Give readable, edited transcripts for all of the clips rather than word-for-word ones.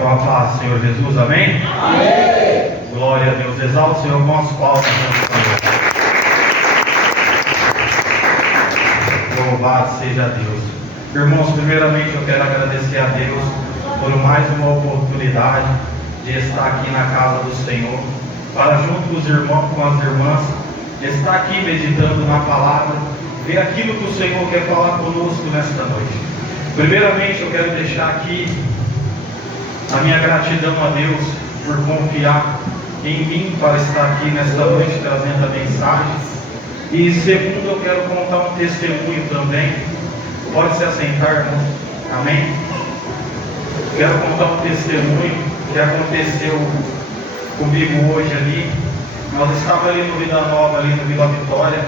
com a paz, Senhor Jesus, amém? Amém! Glória a Deus, exalte o Senhor com as palmas. Louvado seja Deus. Irmãos, primeiramente eu quero agradecer a Deus por mais uma oportunidade de estar aqui na casa do Senhor, para junto com os irmãos, com as irmãs, estar aqui meditando na palavra, ver aquilo que o Senhor quer falar conosco nesta noite. Primeiramente eu quero deixar aqui a minha gratidão a Deus por confiar em mim para estar aqui nesta noite trazendo a mensagem. E segundo, eu quero contar um testemunho também. Pode se assentar, irmão. Amém? Quero contar um testemunho que aconteceu comigo hoje ali. Nós estávamos ali no Vida Nova, ali no Vila Vitória,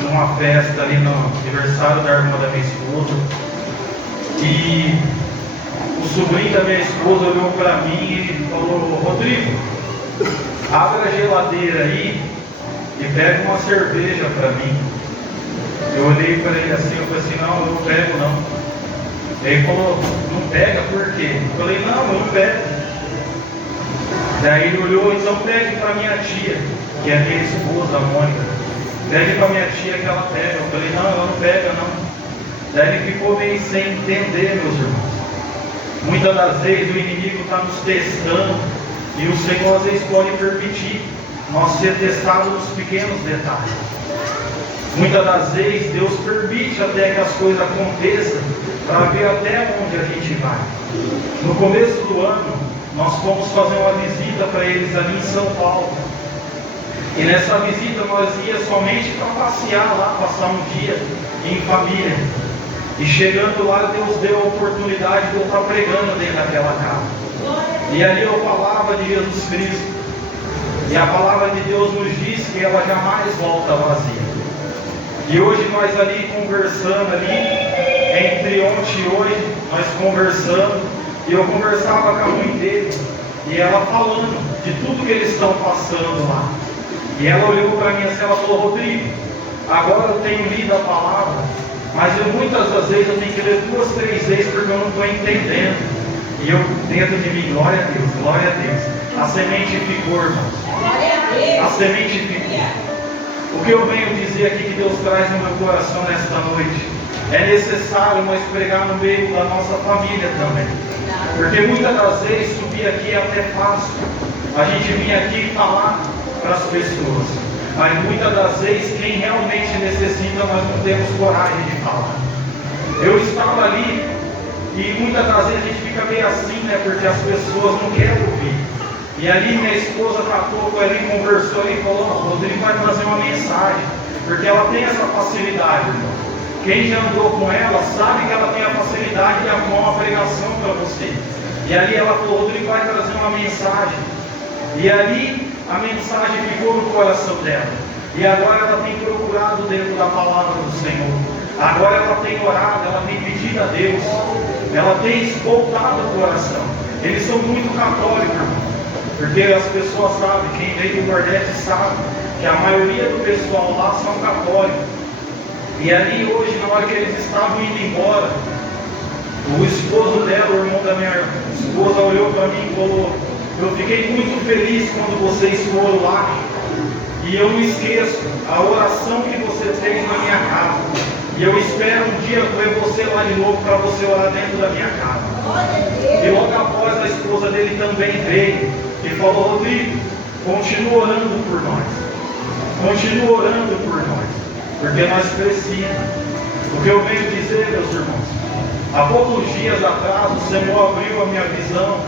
numa festa ali no aniversário da irmã da minha esposa. E o sobrinho da minha esposa olhou para mim e falou: Rodrigo, abre a geladeira aí e pega uma cerveja para mim. Eu olhei para ele assim, eu falei assim: não, eu não pego não. Ele falou: não pega por quê? Eu falei: não, eu não pego. Daí ele olhou: então pegue para minha tia, que é minha esposa, a Mônica. Pegue para minha tia que ela pega. Eu falei: não, ela não pega não. Daí ele ficou meio sem entender, meus irmãos. Muitas das vezes o inimigo está nos testando e o Senhor às vezes pode permitir nós ser testados nos pequenos detalhes. Muitas das vezes Deus permite até que as coisas aconteçam para ver até onde a gente vai. No começo do ano nós fomos fazer uma visita para eles ali em São Paulo. E nessa visita nós íamos somente para passear lá, passar um dia em família. E chegando lá, Deus deu a oportunidade de eu estar pregando dentro daquela casa. E ali eu falava de Jesus Cristo. E a palavra de Deus nos diz que ela jamais volta vazia. E hoje nós ali conversando ali, entre ontem e hoje, nós conversando. E eu conversava com a mãe dele. E ela falando de tudo que eles estão passando lá. E ela olhou para mim assim, ela falou: Rodrigo, agora eu tenho lido a palavra, mas muitas das vezes eu tenho que ler 2, 3 vezes porque eu não estou entendendo. E eu, dentro de mim, glória a Deus, glória a Deus. A semente ficou, irmãos. A semente ficou. O que eu venho dizer aqui que Deus traz no meu coração nesta noite, é necessário nós pregar no meio da nossa família também. Porque muitas das vezes subir aqui é até fácil. A gente vir aqui falar para as pessoas. Mas muitas das vezes quem realmente necessita nós não temos coragem de falar. Eu estava ali e muitas das vezes a gente fica meio assim, né? Porque as pessoas não querem ouvir. E ali minha esposa tratou, foi ali, conversou e falou: Rodrigo vai trazer uma mensagem. Porque ela tem essa facilidade, irmão. Quem já andou com ela sabe que ela tem a facilidade de arrumar uma pregação para você. E ali ela falou: Rodrigo vai trazer uma mensagem. E ali a mensagem ficou no coração dela. E agora ela tem procurado dentro da palavra do Senhor. Agora ela tem orado, ela tem pedido a Deus. Ela tem voltado o coração. Eles são muito católicos, irmão. Porque as pessoas sabem, quem veio do Nordeste sabe, que a maioria do pessoal lá são católicos. E ali hoje, na hora que eles estavam indo embora, o esposo dela, o irmão da minha esposa, olhou para mim e falou: eu fiquei muito feliz quando vocês foram lá. E eu não esqueço a oração que você fez na minha casa. E eu espero um dia ver você lá de novo para você orar dentro da minha casa. E logo após a esposa dele também veio e falou: Rodrigo, continua orando por nós. Continua orando por nós. Porque nós precisamos. O que eu venho dizer, meus irmãos, há poucos dias atrás o Senhor abriu a minha visão.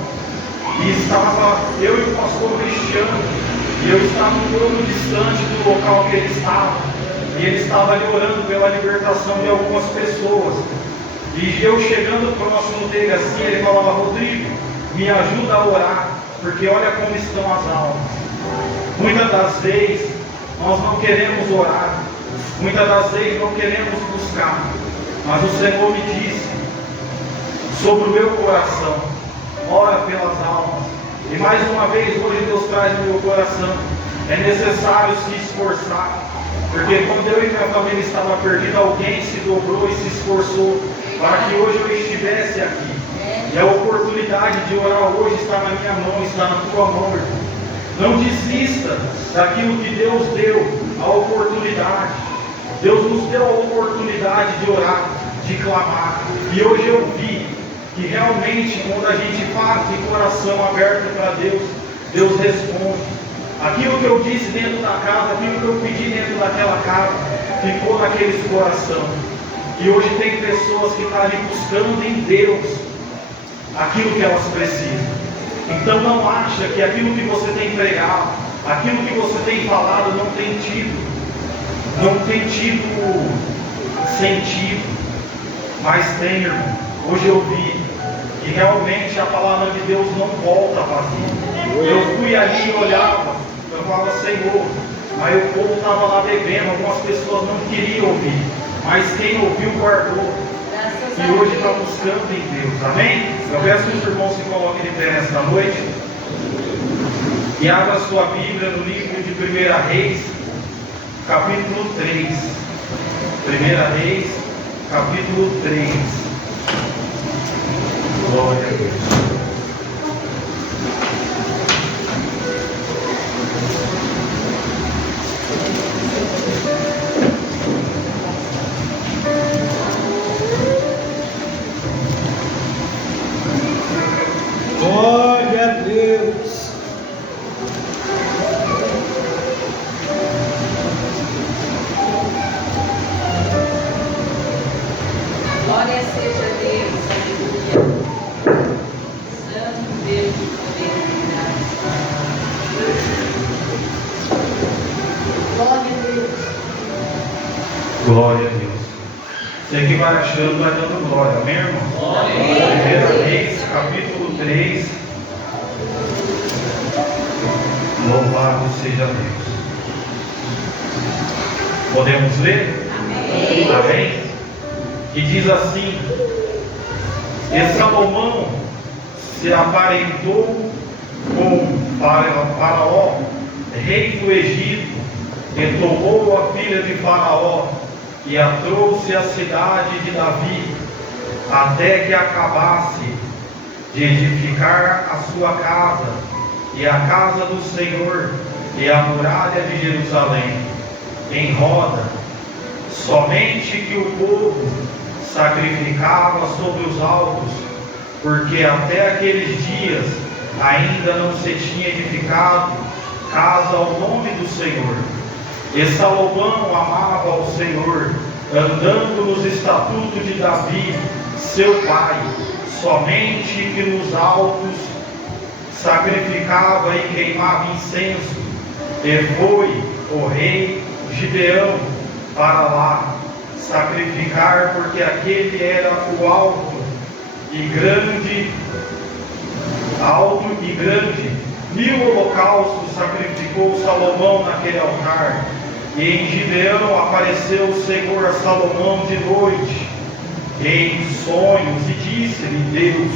E estava eu e o pastor Cristiano, e eu estava um pouco distante do local que ele estava, e ele estava ali orando pela libertação de algumas pessoas. E eu chegando próximo dele assim, ele falava: Rodrigo, me ajuda a orar, porque olha como estão as almas. Muitas das vezes nós não queremos orar, muitas das vezes não queremos buscar, mas o Senhor me disse sobre o meu coração: ora pelas almas. E mais uma vez hoje Deus traz no meu coração: é necessário se esforçar. Porque quando eu e minha família estava perdida, alguém se dobrou e se esforçou para que hoje eu estivesse aqui. E a oportunidade de orar hoje está na minha mão, está na tua mão, irmão. Não desista daquilo que Deus deu, a oportunidade. Deus nos deu a oportunidade de orar, de clamar. E hoje eu vi que realmente quando a gente faz de coração aberto para Deus, Deus responde. Aquilo que eu disse dentro da casa, aquilo que eu pedi dentro daquela casa, ficou naqueles coração. E hoje tem pessoas que estão ali buscando em Deus aquilo que elas precisam. Então não acha que aquilo que você tem pregado, aquilo que você tem falado não tem tido sentido. Mas tem, irmão. Hoje eu vi que realmente a palavra de Deus não volta vazia. Eu fui ali e olhava, eu falava, Senhor, aí o povo estava lá bebendo, algumas pessoas não queriam ouvir, mas quem ouviu guardou. E hoje está buscando em Deus, amém? Eu peço que os irmãos se coloquem de pé nesta noite e abra sua Bíblia no livro de 1 Reis, capítulo 3. 1 Reis, capítulo 3. Glória a Deus. Glória a Deus. Glória seja a Deus, aleluia. Santo Deus de poder e graça. Glória a Deus. Glória a Deus. Você que vai achando, vai dando glória, amém, irmão? Glória a Deus. 1 Reis, capítulo 3. Louvado seja Deus. Podemos ler? Amém. Amém? E diz assim: E Salomão se aparentou com Faraó, rei do Egito, e tomou a filha de Faraó e a trouxe à cidade de Davi, até que acabasse de edificar a sua casa, e a casa do Senhor, e a muralha de Jerusalém, em roda, somente que o povo sacrificava sobre os altos, porque até aqueles dias ainda não se tinha edificado casa ao nome do Senhor. E Salomão amava ao Senhor, andando nos estatutos de Davi, seu pai, somente que nos altos sacrificava e queimava incenso. E foi o rei Gideão para lá sacrificar, porque aquele era o alto e grande. 1000 holocaustos sacrificou Salomão naquele altar. E em Gibeão apareceu o Senhor a Salomão de noite, em sonhos, e disse-lhe Deus: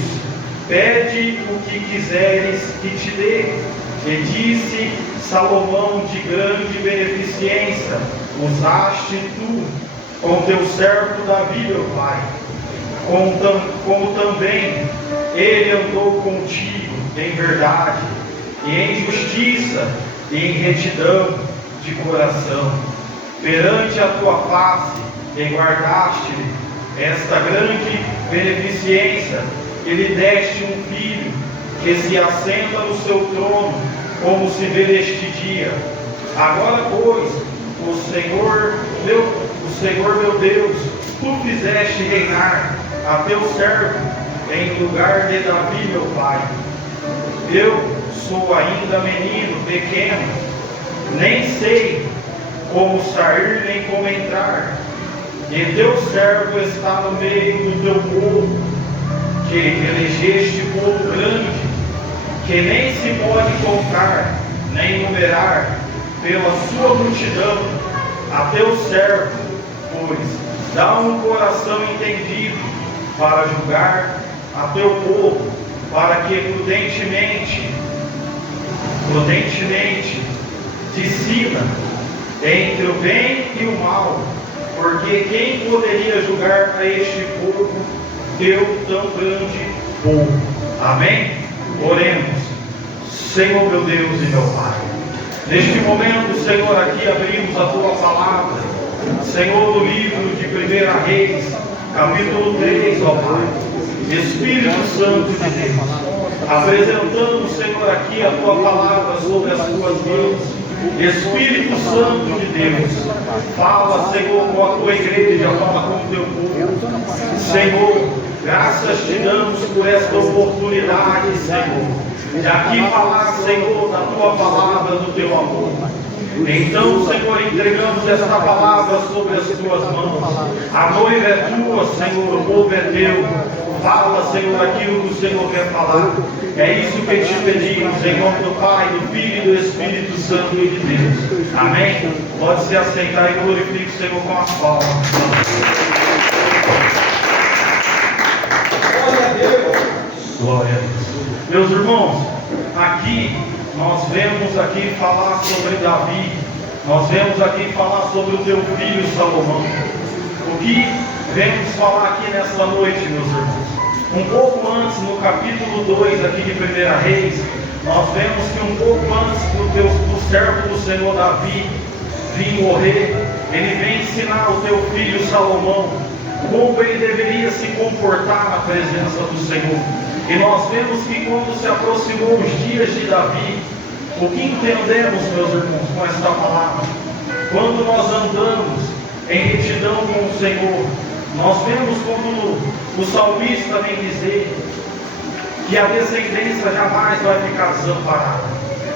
pede o que quiseres que te dê. E disse Salomão: de grande beneficência usaste tu com teu servo Davi, meu pai, como também ele andou contigo em verdade, e em justiça, e em retidão de coração, perante a tua face, e guardaste-lhe esta grande beneficência, e lhe deste um filho, que se assenta no seu trono, como se vê neste dia. Agora, pois, o Senhor meu Deus, tu fizeste reinar a teu servo em lugar de Davi, meu pai. Eu sou ainda menino, pequeno, nem sei como sair nem como entrar, e teu servo está no meio do teu povo, que elegeste povo grande, que nem se pode contar, nem numerar, pela sua multidão. A teu servo, pois, dá um coração entendido para julgar a teu povo, para que prudentemente discina entre o bem e o mal, porque quem poderia julgar a este povo teu tão grande povo. Amém? Oremos. Senhor meu Deus e meu Pai, neste momento, Senhor, aqui abrimos a Tua Palavra, Senhor, do livro de 1 Reis, capítulo 3, ó Pai. Espírito Santo de Deus, apresentando, Senhor, aqui a Tua Palavra sobre as Tuas mãos. Espírito Santo de Deus, fala, Senhor, com a Tua igreja, fala com o Teu povo. Senhor, graças te damos por esta oportunidade, Senhor, de aqui falar, Senhor, da Tua palavra, do Teu amor. Então, Senhor, entregamos esta palavra sobre as Tuas mãos. A noiva é Tua, Senhor, o povo é Teu. Fala, Senhor, aquilo que o Senhor quer falar. É isso que te pedimos, em nome do Pai, do Filho e do Espírito Santo e de Deus. Amém? Pode se aceitar e glorifique o Senhor com as palmas. Glória a Deus. Glória a Deus. Meus irmãos, aqui nós vemos aqui falar sobre Davi. Nós vemos aqui falar sobre o teu filho Salomão. O que vemos falar aqui nesta noite, meus irmãos? Um pouco antes, no capítulo 2 aqui de 1 Reis, nós vemos que um pouco antes do servo do Senhor Davi vir morrer, ele vem ensinar o teu filho Salomão como ele deveria se comportar na presença do Senhor. E nós vemos que quando se aproximou os dias de Davi, o que entendemos, meus irmãos, com esta palavra? Quando nós andamos em retidão com o Senhor, nós vemos quando o salmista vem dizer que a descendência jamais vai ficar desamparada.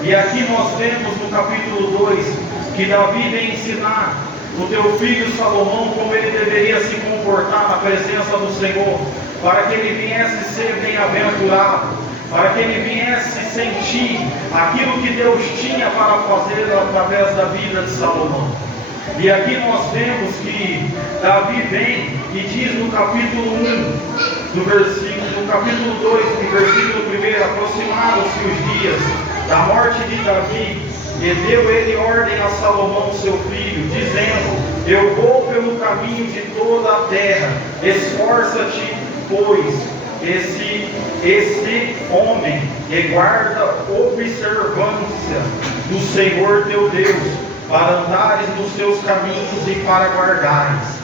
E aqui nós vemos no capítulo 2 que Davi vem ensinar o teu filho Salomão como ele deveria se comportar na presença do Senhor, para que ele viesse ser bem-aventurado, para que ele viesse sentir aquilo que Deus tinha para fazer através da vida de Salomão. E aqui nós vemos que Davi vem e diz no capítulo 1, no capítulo 2, no versículo 1, aproximaram-se os dias da morte de Davi, e deu ele ordem a Salomão, seu filho, dizendo: eu vou pelo caminho de toda a terra, esforça-te, pois, esse homem, e guarda observância do Senhor teu Deus, para andares nos seus caminhos e para guardares.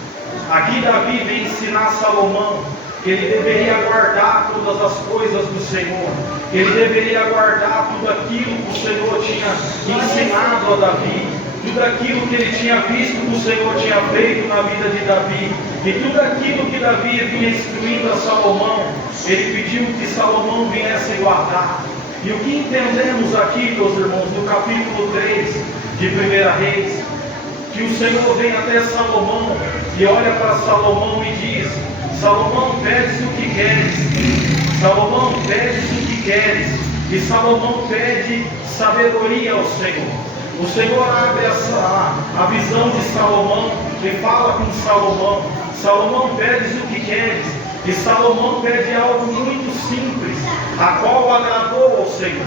Aqui Davi vem ensinar Salomão que ele deveria guardar todas as coisas do Senhor, que ele deveria guardar tudo aquilo que o Senhor tinha ensinado a Davi, tudo aquilo que ele tinha visto que o Senhor tinha feito na vida de Davi, e tudo aquilo que Davi vinha instruindo a Salomão, ele pediu que Salomão viesse guardar. E o que entendemos aqui, meus irmãos, no capítulo 3 de 1 Reis, que o Senhor vem até Salomão e olha para Salomão e diz: Salomão, pedes o que queres. Salomão, pedes o que queres. E Salomão pede sabedoria ao Senhor. O Senhor abre a visão de Salomão e fala com Salomão. Salomão, pedes o que queres. E Salomão pede algo muito simples, a qual agradou ao Senhor.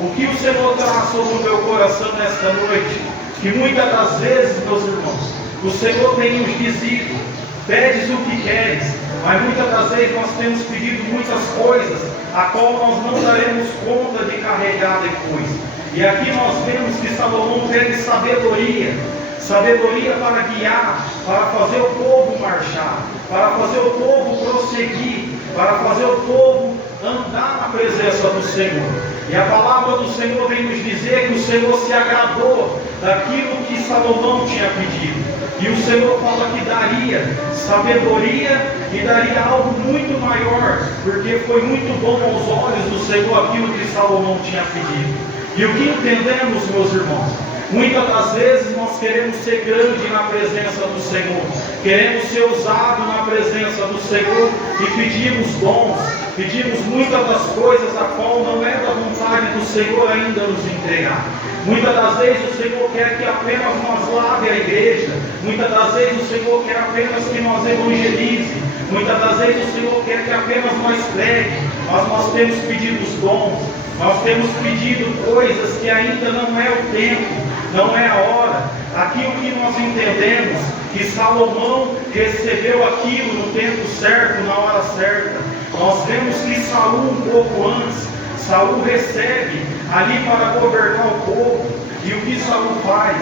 O que o Senhor traz sobre o meu coração nesta noite? Que muitas das vezes, meus irmãos, o Senhor tem nos dizido: pedes o que queres, mas muitas das vezes nós temos pedido muitas coisas, a qual nós não daremos conta de carregar depois. E aqui nós vemos que Salomão pede sabedoria, sabedoria para guiar, para fazer o povo marchar, para fazer o povo prosseguir, para fazer o povo andar na presença do Senhor. E a palavra do Senhor vem nos dizer que o Senhor se agradou daquilo que Salomão tinha pedido. E o Senhor fala que daria sabedoria e daria algo muito maior, porque foi muito bom aos olhos do Senhor aquilo que Salomão tinha pedido. E o que entendemos, meus irmãos? Muitas das vezes nós queremos ser grande na presença do Senhor, queremos ser usado na presença do Senhor e pedimos dons, pedimos muitas das coisas a qual não é da vontade do Senhor ainda nos entregar. Muitas das vezes o Senhor quer que apenas nós lave a igreja, muitas das vezes o Senhor quer apenas que nós evangelize, muitas das vezes o Senhor quer que apenas nós pregue, mas nós temos pedido os dons, nós temos pedido coisas que ainda não é o tempo, não é a hora. Aqui o que nós entendemos, que Salomão recebeu aquilo no tempo certo, na hora certa. Nós vemos que Saul, um pouco antes, Saul recebe ali para governar o povo. E o que Saul faz?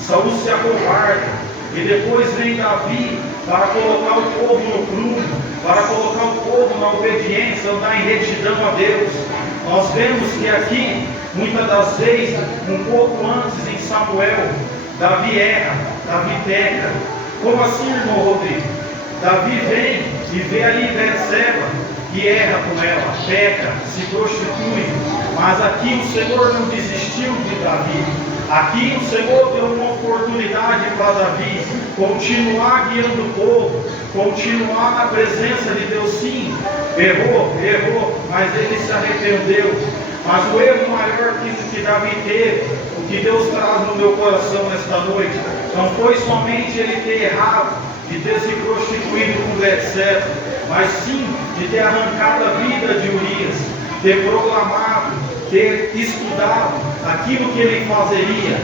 Saul se acovarda. E depois vem Davi para colocar o povo no prumo, para colocar o povo na obediência, andar em retidão a Deus. Nós vemos que aqui, muitas das vezes, um pouco antes em Samuel, Davi erra, Davi peca. Como assim, irmão Rodrigo? Davi vem e vê ali Betseba e erra com ela, peca, se prostitui. Mas aqui o Senhor não desistiu de Davi. Aqui o Senhor deu uma oportunidade para Davi continuar guiando o povo, continuar na presença de Deus. Sim, errou, mas ele se arrependeu. Mas o erro maior que Davi teve, o que Deus traz no meu coração nesta noite, não foi somente ele ter errado, de ter se prostituído com Betseba, mas sim de ter arrancado a vida de Urias, ter proclamado, ter estudado aquilo que ele fazeria.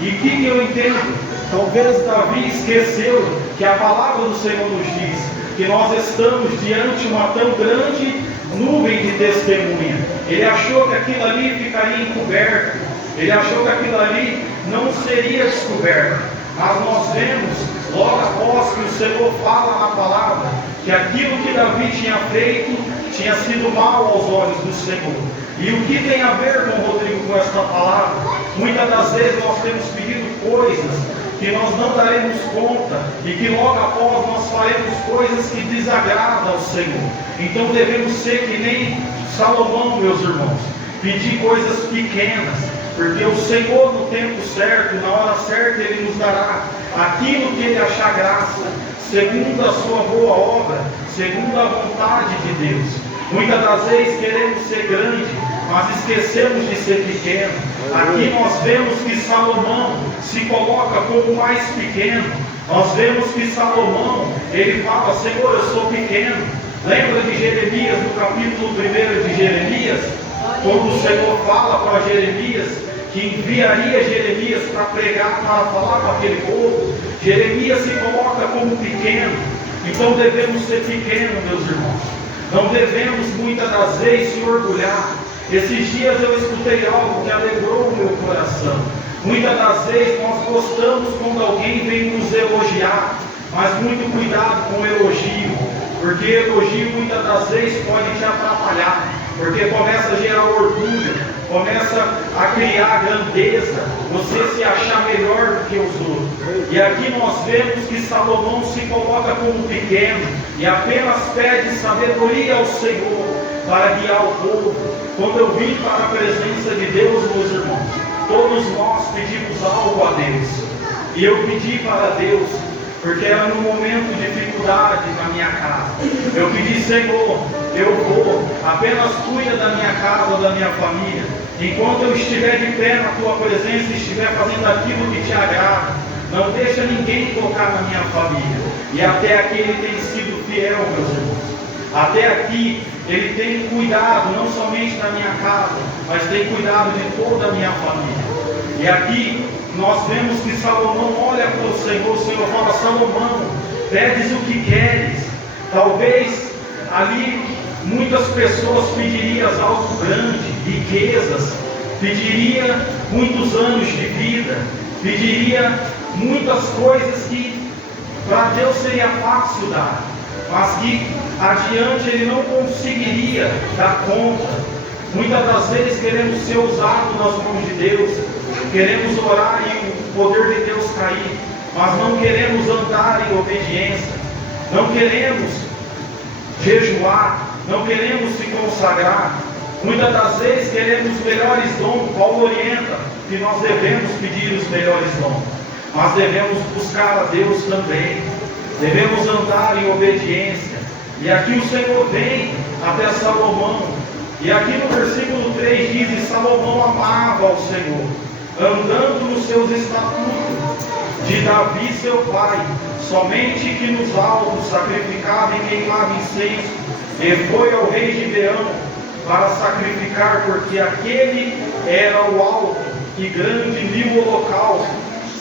E o que eu entendo? Talvez Davi esqueceu que a palavra do Senhor nos diz que nós estamos diante de uma tão grande nuvem de testemunha. Ele achou que aquilo ali ficaria encoberto, ele achou que aquilo ali não seria descoberto. Mas nós vemos, logo após que o Senhor fala na palavra, que aquilo que Davi tinha feito tinha sido mal aos olhos do Senhor. E o que tem a ver, irmão Rodrigo, com esta palavra? Muitas das vezes nós temos pedido coisas que nós não daremos conta e que logo após nós faremos coisas que desagradam ao Senhor. Então devemos ser que nem Salomão, meus irmãos, pedir coisas pequenas, porque o Senhor no tempo certo, na hora certa, Ele nos dará aquilo que Ele achar graça, segundo a sua boa obra, segundo a vontade de Deus. Muitas das vezes queremos ser grande, mas esquecemos de ser pequeno. Aqui nós vemos que Salomão se coloca como mais pequeno. Nós vemos que Salomão, ele fala: Senhor, eu sou pequeno. Lembra de Jeremias, no capítulo 1 de Jeremias, quando o Senhor fala para Jeremias que enviaria Jeremias para pregar, para falar com aquele povo. Jeremias se coloca como pequeno. Então devemos ser pequenos, meus irmãos. Não devemos muitas das vezes se orgulhar. Esses dias eu escutei algo que alegrou o meu coração. Muitas das vezes nós gostamos quando alguém vem nos elogiar, mas muito cuidado com o elogio, porque elogio muitas das vezes pode te atrapalhar, porque começa a gerar orgulho, começa a criar grandeza, você se achar melhor do que os outros. E aqui nós vemos que Salomão se coloca como pequeno e apenas pede sabedoria ao Senhor para guiar o povo. Quando eu vim para a presença de Deus, meus irmãos, todos nós pedimos algo a Deus. E eu pedi para Deus, porque era num momento de dificuldade na minha casa. Eu pedi: Senhor, eu vou, apenas cuida da minha casa, da minha família. Enquanto eu estiver de pé na tua presença e estiver fazendo aquilo que te agrada, não deixa ninguém tocar na minha família. E até aqui Ele tem sido fiel, meus irmãos. Até aqui Ele tem cuidado não somente da minha casa, mas tem cuidado de toda a minha família. E aqui nós vemos que Salomão olha para o Senhor fala: Salomão, pedes o que queres. Talvez ali muitas pessoas pediriam algo grande, riquezas, pediria muitos anos de vida, pediria muitas coisas que para Deus seria fácil dar, mas que adiante ele não conseguiria dar conta. Muitas das vezes queremos ser usados nas mãos de Deus, queremos orar e o poder de Deus cair, mas não queremos andar em obediência, não queremos jejuar, não queremos se consagrar. Muitas das vezes queremos os melhores dons. Paulo orienta que nós devemos pedir os melhores dons, mas devemos buscar a Deus também, devemos andar em obediência. E aqui o Senhor vem até Salomão, e aqui no versículo 3 diz: e Salomão amava ao Senhor, andando nos seus estatutos, de Davi seu pai, somente que nos altos sacrificava e queimava incenso, e foi ao rei Gibeão para sacrificar, porque aquele era o alto e grande mil holocausto.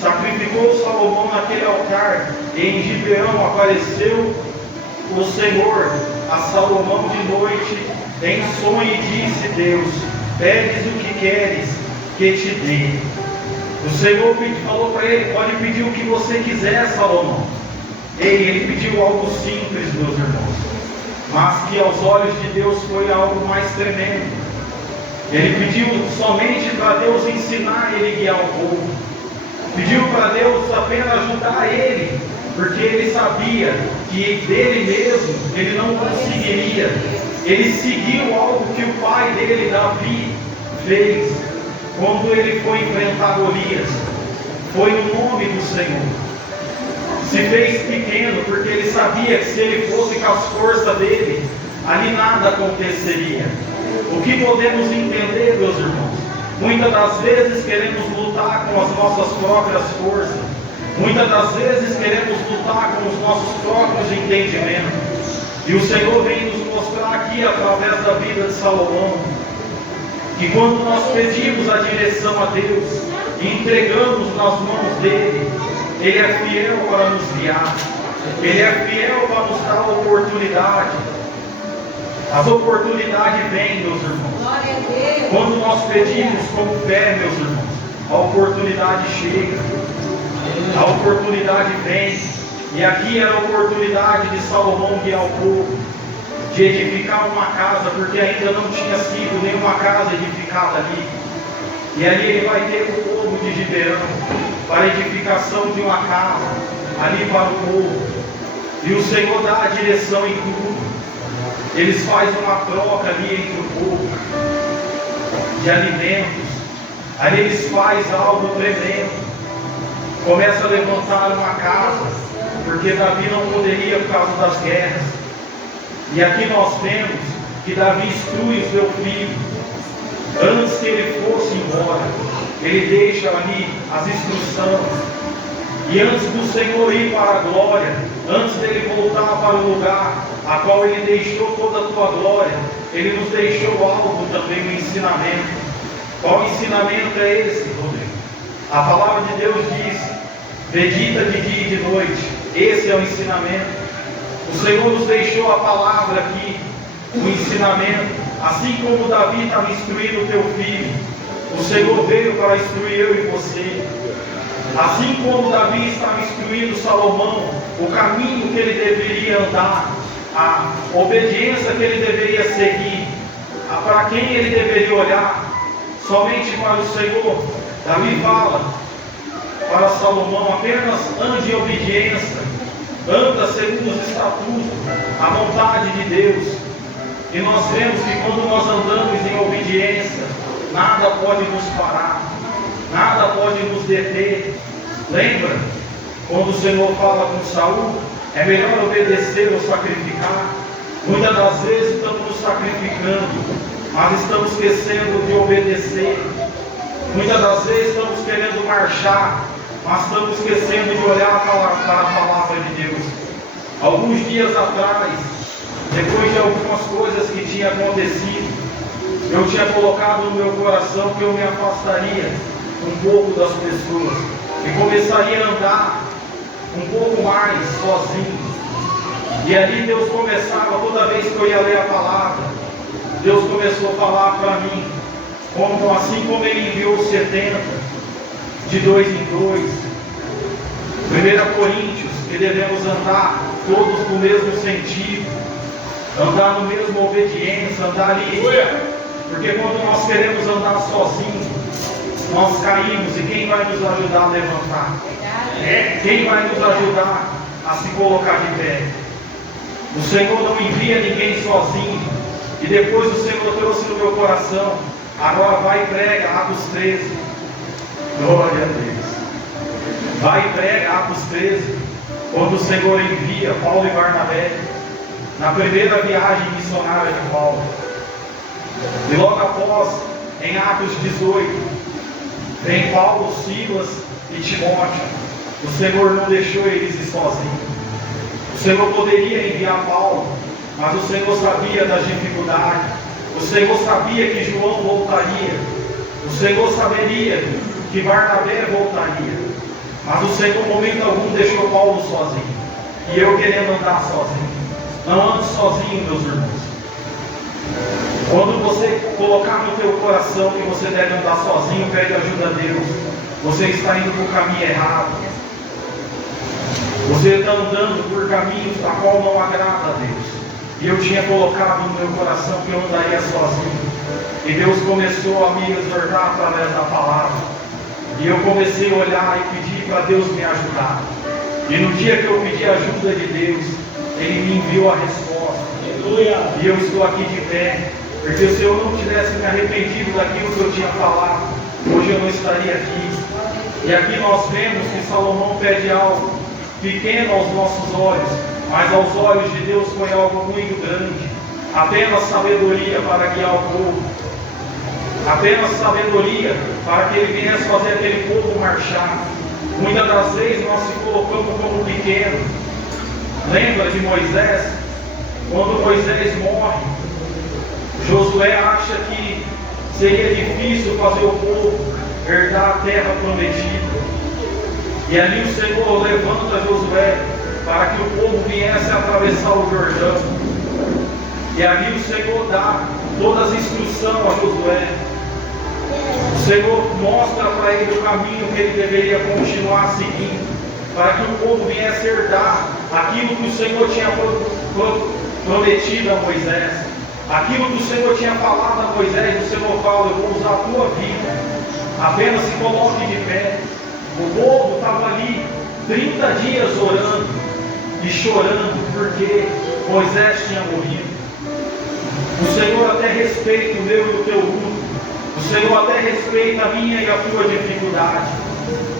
Sacrificou Salomão naquele altar, e em Gibeão apareceu o Senhor a Salomão de noite em sonho e disse: Deus, pedes o que queres que te dê. O Senhor falou para ele: pode pedir o que você quiser, Salomão. Ei, ele pediu algo simples, meus irmãos, mas que aos olhos de Deus foi algo mais tremendo. Ele pediu somente para Deus ensinar ele a guiar o povo. Pediu para Deus apenas ajudar ele, porque ele sabia que dele mesmo ele não conseguiria. Ele seguiu algo que o pai dele, Davi, fez quando ele foi enfrentar Golias. Foi o nome do Senhor. Se fez pequeno porque ele sabia que se ele fosse com as forças dele, ali nada aconteceria. O que podemos entender, meus irmãos? Muitas das vezes queremos lutar com as nossas próprias forças. Muitas das vezes queremos lutar com os nossos próprios entendimentos. E o Senhor vem nos mostrar aqui, através da vida de Salomão, que quando nós pedimos a direção a Deus e entregamos nas mãos dele, ele é fiel para nos guiar. Ele é fiel para nos dar a oportunidade. As oportunidades vêm, meus irmãos. Glória a Deus. Quando nós pedimos com fé, meus irmãos, a oportunidade chega. A oportunidade vem. E aqui era a oportunidade de Salomão guiar o povo, de edificar uma casa, porque ainda não tinha sido nenhuma casa edificada ali. E ali ele vai ter o povo de Gibeão para a edificação de uma casa ali para o povo. E o Senhor dá a direção em tudo. Eles fazem uma troca ali entre o povo de alimentos. Ali eles fazem algo tremendo. Começa a levantar uma casa, porque Davi não poderia por causa das guerras. E aqui nós vemos que Davi instrui o seu filho. Antes que ele fosse embora, ele deixa ali as instruções. E antes do Senhor ir para a glória, antes dele voltar para o lugar a qual ele deixou toda a tua glória, ele nos deixou algo também, um ensinamento. Qual ensinamento é esse, Rodrigo? A palavra de Deus diz: medita de dia e de noite. Esse é o ensinamento. O Senhor nos deixou a palavra aqui, o ensinamento. Assim como Davi estava instruindo o teu filho, o Senhor veio para instruir eu e você. Assim como Davi estava instruindo Salomão, o caminho que ele deveria andar, a obediência que ele deveria seguir, para quem ele deveria olhar, somente para o Senhor. Davi fala para Salomão: apenas ande em obediência, anda segundo os estatutos, a vontade de Deus. E nós vemos que quando nós andamos em obediência, nada pode nos parar, nada pode nos deter. Lembra quando o Senhor fala com Saul: é melhor obedecer ou sacrificar? Muitas das vezes estamos nos sacrificando, mas estamos esquecendo de obedecer. Muitas das vezes estamos querendo marchar, mas estamos esquecendo de olhar para a palavra de Deus. Alguns dias atrás, depois de algumas coisas que tinham acontecido, eu tinha colocado no meu coração que eu me afastaria um pouco das pessoas e começaria a andar um pouco mais sozinho. E ali Deus começava, toda vez que eu ia ler a palavra, Deus começou a falar para mim, assim como Ele enviou 70, de 2 em 2. 1 Coríntios, que devemos andar todos no mesmo sentido, andar no mesmo obediência, andar ali. Porque quando nós queremos andar sozinhos, nós caímos, e quem vai nos ajudar a levantar? Quem vai nos ajudar a se colocar de pé? O Senhor não envia ninguém sozinho. E depois o Senhor trouxe no meu coração: agora vai e prega Atos 13. Glória a Deus. Vai e prega Atos 13. Quando o Senhor envia Paulo e Barnabé na primeira viagem missionária de Paulo. E logo após, em Atos 18, vem Paulo, Silas e Timóteo. O Senhor não deixou eles ir sozinhos. O Senhor poderia enviar Paulo, mas o Senhor sabia das dificuldades. O Senhor sabia que João voltaria. O Senhor saberia que Barnabé voltaria. Mas o Senhor, em momento algum, deixou Paulo sozinho. E eu querendo andar sozinho. Não ande sozinho, meus irmãos. Quando você colocar no teu coração que você deve andar sozinho, pede ajuda a Deus. Você está indo por caminho errado. Você está andando por caminhos da qual não agrada a Deus. E eu tinha colocado no meu coração que eu andaria sozinho. E Deus começou a me exortar através da palavra. E eu comecei a olhar e pedir para Deus me ajudar. E no dia que eu pedi a ajuda de Deus, Ele me enviou a resposta. Aleluia. E eu estou aqui de pé. Porque se eu não tivesse me arrependido daquilo que eu tinha falado, hoje eu não estaria aqui. E aqui nós vemos que Salomão pede algo pequeno aos nossos olhos, mas aos olhos de Deus foi algo muito grande. Apenas sabedoria para guiar o povo. Apenas sabedoria para que ele viesse fazer aquele povo marchar. Muitas das vezes nós se colocamos como pequeno. Lembra de Moisés? Quando Moisés morre, Josué acha que seria difícil fazer o povo herdar a terra prometida. E ali o Senhor levanta Josué para que o povo viesse a atravessar o Jordão. E ali o Senhor dá todas as instruções a Josué. O Senhor mostra para ele o caminho que ele deveria continuar seguindo, para que o povo viesse a herdar aquilo que o Senhor tinha prometido a Moisés. Aquilo que o Senhor tinha falado a Moisés, o Senhor fala: eu vou usar a tua vida. Apenas se coloque de pé. O povo estava ali 30 dias orando e chorando porque Moisés tinha morrido. O Senhor até respeita o meu e o teu luto. O Senhor até respeita a minha e a tua dificuldade.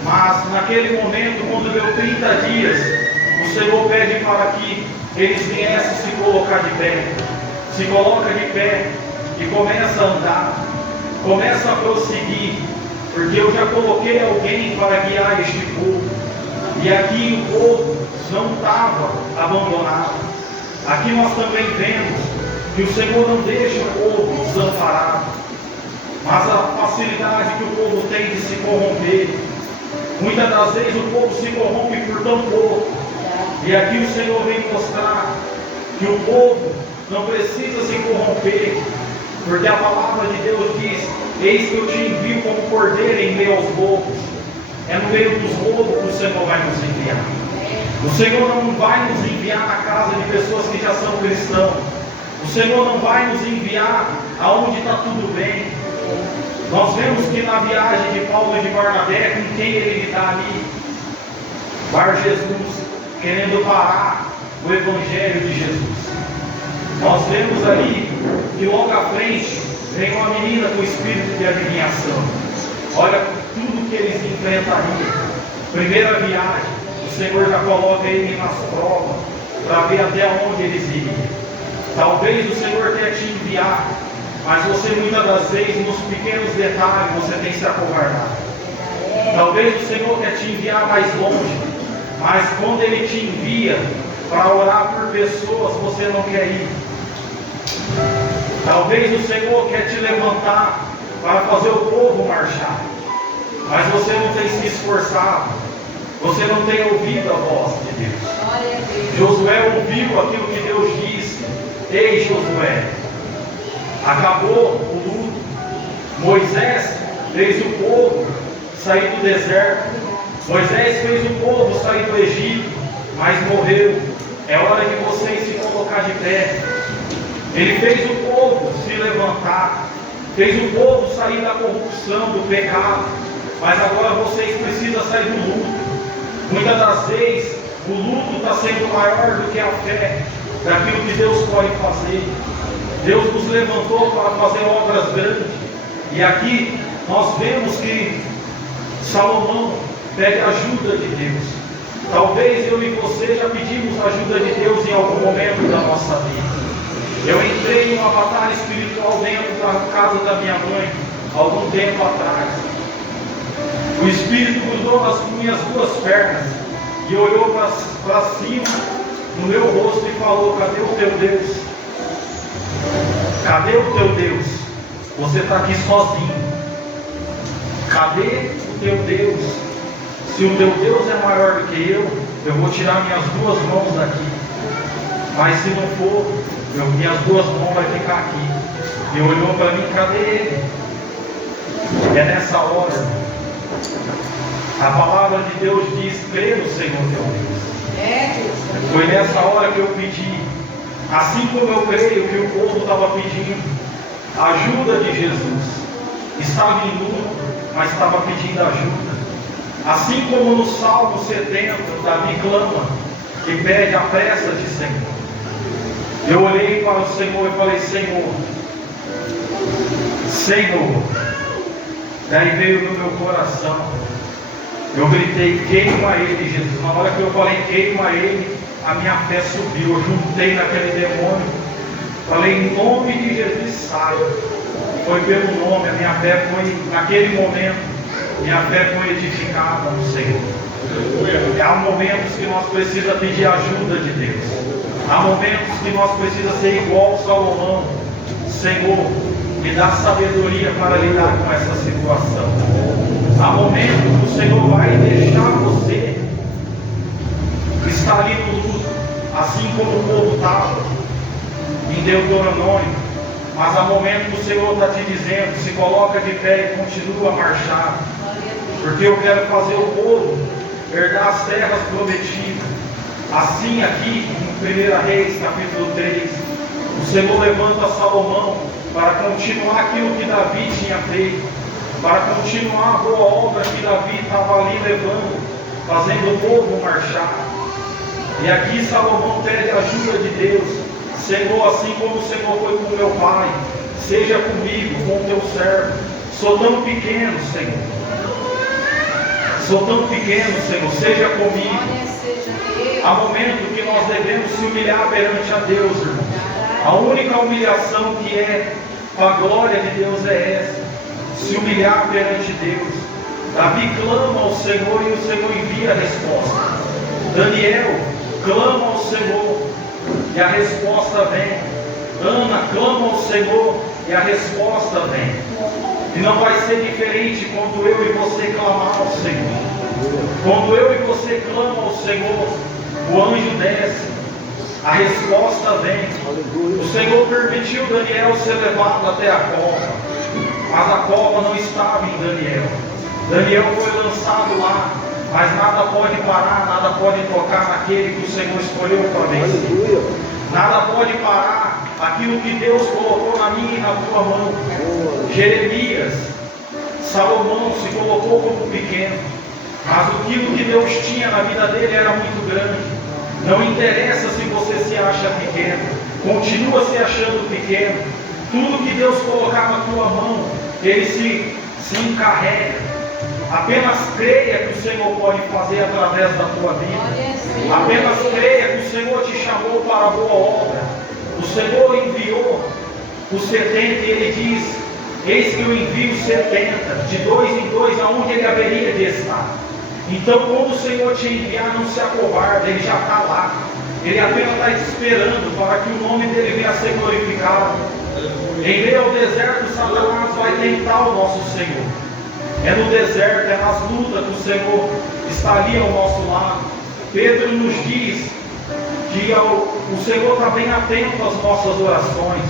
Mas naquele momento, quando deu 30 dias, o Senhor pede para que eles viessem se colocar de pé. Se coloca de pé e começa a andar. Começa a prosseguir. Porque eu já coloquei alguém para guiar este povo. E aqui o povo não estava abandonado. Aqui nós também vemos que o Senhor não deixa o povo desamparado. Mas a facilidade que o povo tem de se corromper. Muitas das vezes o povo se corrompe por tão pouco. E aqui o Senhor vem mostrar que o povo não precisa se corromper. Porque a palavra de Deus diz: eis que eu te envio como cordeiro em meio aos lobos. É no meio dos lobos que o Senhor vai nos enviar. O Senhor não vai nos enviar na casa de pessoas que já são cristãos. O Senhor não vai nos enviar aonde está tudo bem. Nós vemos que na viagem de Paulo e de Barnabé, com quem ele está ali? Bar Jesus, querendo parar o Evangelho de Jesus. Nós vemos ali que logo à frente vem uma menina com espírito de adivinhação. Olha tudo que eles enfrentariam. Primeira viagem, o Senhor já coloca ele nas provas para ver até onde eles iriam. Talvez o Senhor quer te enviar, mas você muitas das vezes nos pequenos detalhes você tem que se acovardar. Talvez o Senhor quer te enviar mais longe, mas quando Ele te envia para orar por pessoas, você não quer ir. Talvez o Senhor quer te levantar para fazer o povo marchar, mas você não tem se esforçado, você não tem ouvido a voz de Deus. Josué ouviu aquilo que Deus disse: ei Josué, acabou o luto. Moisés fez o povo sair do deserto. Moisés fez o povo sair do Egito, mas morreu. É hora de vocês se colocar de pé. Ele fez o povo se levantar, fez o povo sair da corrupção, do pecado, mas agora vocês precisam sair do luto. Muitas das vezes o luto está sendo maior do que a fé daquilo que Deus pode fazer. Deus nos levantou para fazer obras grandes. E aqui nós vemos que Salomão pede ajuda de Deus. Talvez eu e você já pedimos ajuda de Deus em algum momento da nossa vida. Eu entrei em uma batalha espiritual dentro da casa da minha mãe, algum tempo atrás. O Espírito cruzou nas minhas duas pernas e olhou para cima no meu rosto e falou: cadê o teu Deus? Cadê o teu Deus? Você está aqui sozinho. Cadê o teu Deus? Se o teu Deus é maior do que eu vou tirar minhas duas mãos daqui. Mas se não for, minhas duas mãos vão ficar aqui. E olhou para mim, cadê ele? É nessa hora. A palavra de Deus diz, crê no Senhor teu Deus. Foi nessa hora que eu pedi, assim como eu creio que o povo estava pedindo ajuda de Jesus. Estava em luta, mas estava pedindo ajuda. Assim como no Salmo 70, Davi clama e pede a pressa de Senhor. Eu olhei para o Senhor e falei, Senhor, Senhor. Daí veio no meu coração, eu gritei, queima ele, Jesus. Na hora que eu falei, queima ele, a minha fé subiu. Eu juntei naquele demônio, falei, em nome de Jesus, sai. Foi pelo nome, a minha fé foi, naquele momento, minha fé foi edificada no Senhor. Há momentos que nós precisamos pedir ajuda de Deus. Há momentos que nós precisamos ser igual Salomão. Senhor, me dá sabedoria para lidar com essa situação. Há momentos que o Senhor vai deixar você estar ali no luto, assim como o povo estava em Deuteronômio. Mas há momentos que o Senhor está te dizendo, se coloca de pé e continua a marchar. Porque eu quero fazer o povo herdar as terras prometidas. Assim aqui, em 1 Reis, capítulo 3, o Senhor levanta Salomão para continuar aquilo que Davi tinha feito, para continuar a boa obra que Davi estava ali levando, fazendo o povo marchar. E aqui Salomão pede a ajuda de Deus. Senhor, assim como o Senhor foi com meu pai, seja comigo, com o teu servo. Sou tão pequeno, Senhor. Sou tão pequeno, Senhor, seja comigo. Há momento que nós devemos se humilhar perante a Deus, irmão. A única humilhação que é para a glória de Deus é essa, se humilhar perante Deus. Davi clama ao Senhor e o Senhor envia a resposta. Daniel clama ao Senhor e a resposta vem. Ana clama ao Senhor e a resposta vem. E não vai ser diferente quando eu e você clamar ao Senhor. Quando eu e você clamam ao Senhor, o anjo desce, a resposta vem. O Senhor permitiu Daniel ser levado até a cova, mas a cova não estava em Daniel. Daniel foi lançado lá, mas nada pode parar, nada pode tocar naquele que o Senhor escolheu para vencer. Nada pode parar aquilo que Deus colocou na minha e na tua mão. Jeremias, Salomão se colocou como pequeno, mas aquilo que Deus tinha na vida dele era muito grande. Não interessa se você se acha pequeno, continua se achando pequeno. Tudo que Deus colocar na tua mão, Ele se encarrega. Apenas creia que o Senhor pode fazer através da tua vida. Apenas creia que o Senhor te chamou para a boa obra. O Senhor enviou os 70 e Ele diz, eis que eu envio 70, de 2 em 2, aonde Ele haveria de estar. Então, quando o Senhor te enviar, não se acovarde, Ele já está lá. Ele apenas está esperando para que o nome dEle venha a ser glorificado. Em meio ao deserto, Satanás vai tentar o nosso Senhor. É no deserto, é nas lutas que o Senhor está ali ao nosso lado. Pedro nos diz que o Senhor está bem atento às nossas orações.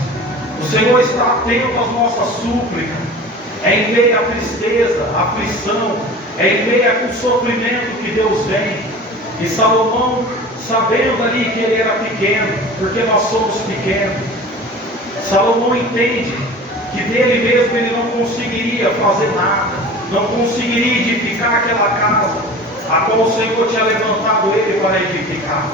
O Senhor está atento às nossas súplicas. É em meio à tristeza, à aflição, é em meio ao sofrimento que Deus vem. E Salomão, sabendo ali que ele era pequeno, porque nós somos pequenos, Salomão entende que dele mesmo ele não conseguiria fazer nada, não conseguiria edificar aquela casa a qual o Senhor tinha levantado ele para edificar.